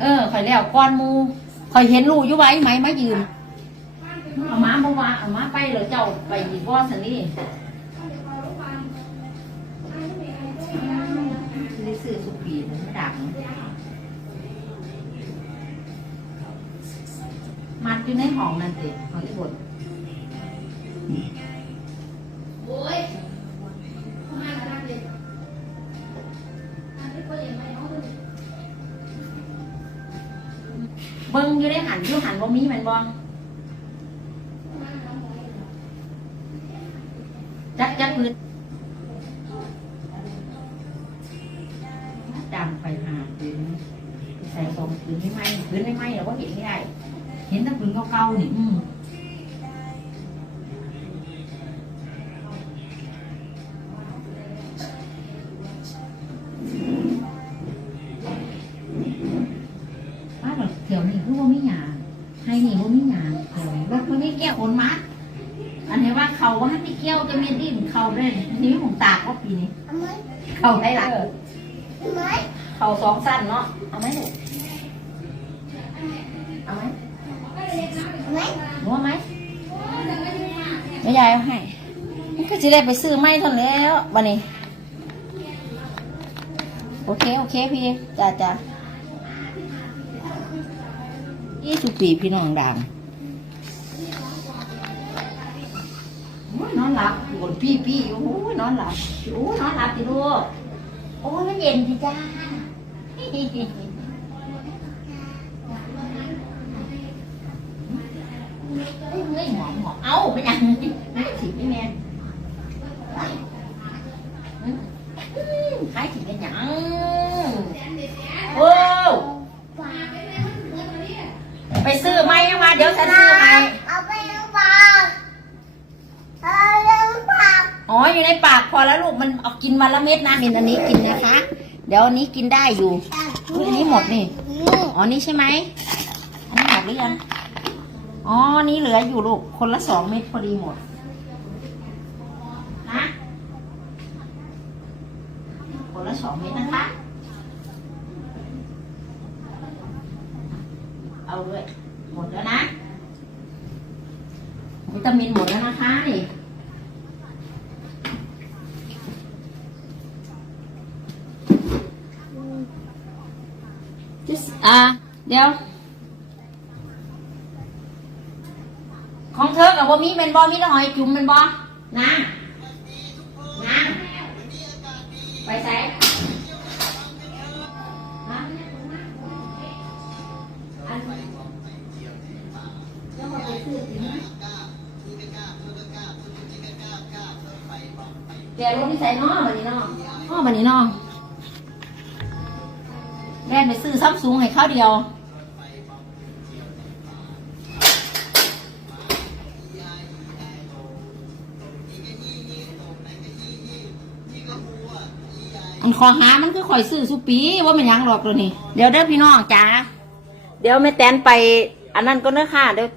เออข่อยแล้วก้อนมูข่อยเห็นลูกอยู่ไว้ไหมมายืมเอามาเมื่อวานเอามาไปเลยเจ้าไปดีบ่สันนี่ซื้ซื้อสุปีมันดังมัดอยู่ในห้องนั่นสิของที่บน เบิ้งอยู่ได้หันอยู่หันบ่มีแมันบ่จักจักพื้นดำไปหาพื้นใส่สองพื้นไม่ไหมพื้นไม่ไหมเราก็เห็นไม่ได้ เห็นแต่พื้นเก่าๆนี่ ให้นี่ว่าไม่หยาเถียรถมันไม่แก้วคนมัดอันนี้ว่าเขาว่าไม่เกี่ยวจะมีดิ้นเขาด้วยนี่ผมตากว่าปีนี้เอาไหมเขาได้หลักเอาไหมเขาสองสั้นเนาะเอาไหมลูกเอาไหมเอาไหมไหมไม่ยายเอาให้ก็จะได้ไปซื้อไม้ทนแล้วบันนี้ โอเค โอเคพี่จ้าจ้า ยี่สิบปีพี่น้องดังโอ้ยนอนหลับบนพี่พี่โอ้ยนอนหลับโอ้ยนอนหลับจิลูกโอ้ยมันเย็นจิจ้าเฮ้ยเฮ้ยหมอหมอเอ้าไปยังไม่ถิพี่แม่ แล้วลูกมันเอากินวันละเม็ดนะมินอันนี้กินนะคะ เดี๋ยวอันนี้กินได้อยู่อันนี้หมดนี่อ๋อนี่ใช่ไหมอันนี้หมดหรือยังอ๋อนี่เหลืออยู่ลูกคนละสองเม็ดพอดีหมดนะคนละสองเม็ดนะคะเอาด้วยหมดแล้วนะวิตามินหมดแล้วนะคะนี่ This อ่าเดี๋ยว ของเธอกับบ่มีเป็นบ่มีแต่หอยจุ่มเป็นบ่นางนางไปใส่แกรถที่ใส่น้อบันนี้น้ออ้อบันนี้น้อ แล่นไปซื้อซัมซุงให้เขาเดียวมันขอหามันคือข่อยซื้อสุปีว่ามันยังหรอกตัวนี้ เดี๋ยวเด้อพี่น้องจ้า เดี๋ยวแม่แตนไป อันนั้นก็เนื้อค่ะเดี๋ยว